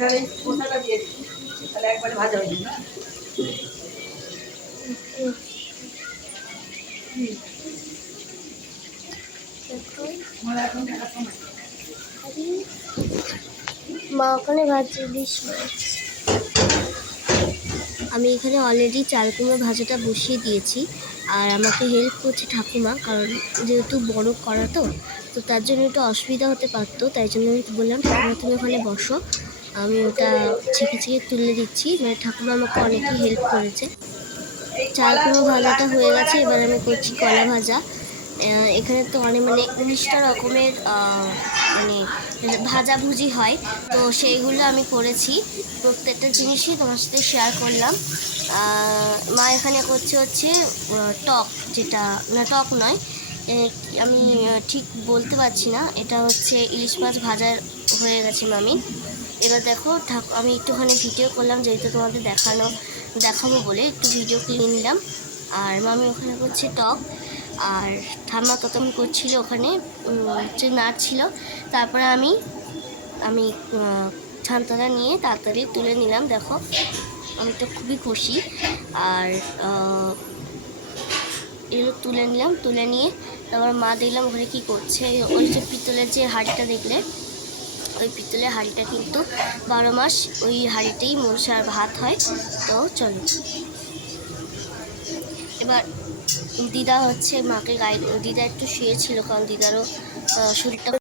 তাহলে পোশাকটা দিয়ে দিচ্ছি, তাহলে একবারে ভাজা হয়ে যাবে না। মা ওখানে ভাজছে ইলিশ মাছ। আমি এখানে অলরেডি চাল কুমড়ো ভাজাটা বসিয়ে দিয়েছি, আর আমাকে হেল্প করছে ঠাকুমা, কারণ যেহেতু বড় করা তো তার জন্য একটু অসুবিধা হতে পারতো, তাই জন্য আমি বললাম ঠাকুমা তুমি ওখানে বসো, আমি ওটা ছেঁকে তুলে দিচ্ছি। মানে ঠাকুমা আমাকে অনেকই হেল্প করেছে। চাল কুমড়ো ভাজাটা হয়ে গেছে, এবার আমি করছি কলা ভাজা। এখানে তো অনেক মানে 19টা রকমের মানে ভাজাভুজি হয়, তো সেইগুলো আমি করেছি। প্রত্যেকটা জিনিসই তোমার সাথে শেয়ার করলাম। মা এখানে করছে হচ্ছে টক, যেটা না টক নয়, আমি ঠিক বলতে পারছি না, এটা হচ্ছে ইলিশ মাছ ভাজার হয়ে গেছে মামি। এবার দেখো আমি একটুখানি ভিডিও করলাম, যেহেতু তোমাদের দেখাবো বলে একটু ভিডিও ক্লিপ নিলাম। আর মামি ওখানে করছে টক, আর ঠাম্মা ততক্ষণ করছিল ওখানে যে নাড়ছিল। তারপরে আমি ছান্তাটা নিয়ে তাড়াতাড়ি তুলে নিলাম। দেখো আমি তো খুবই খুশি। আর এগুলো তুলে নিলাম, তুলে নিয়ে তারপর মা দেখলাম ওখানে কী করছে। ওই যে পিতলের যে হাঁড়িটা দেখলে, ওই পিতলের হাঁড়িটা কিন্তু 12 মাস ওই হাঁড়িতেই মনসার ভাত হয়। তো চলো এবার দিদা হচ্ছে মাকে দিদা একটু শুয়েছিল, কারণ দিদারও শরীরটা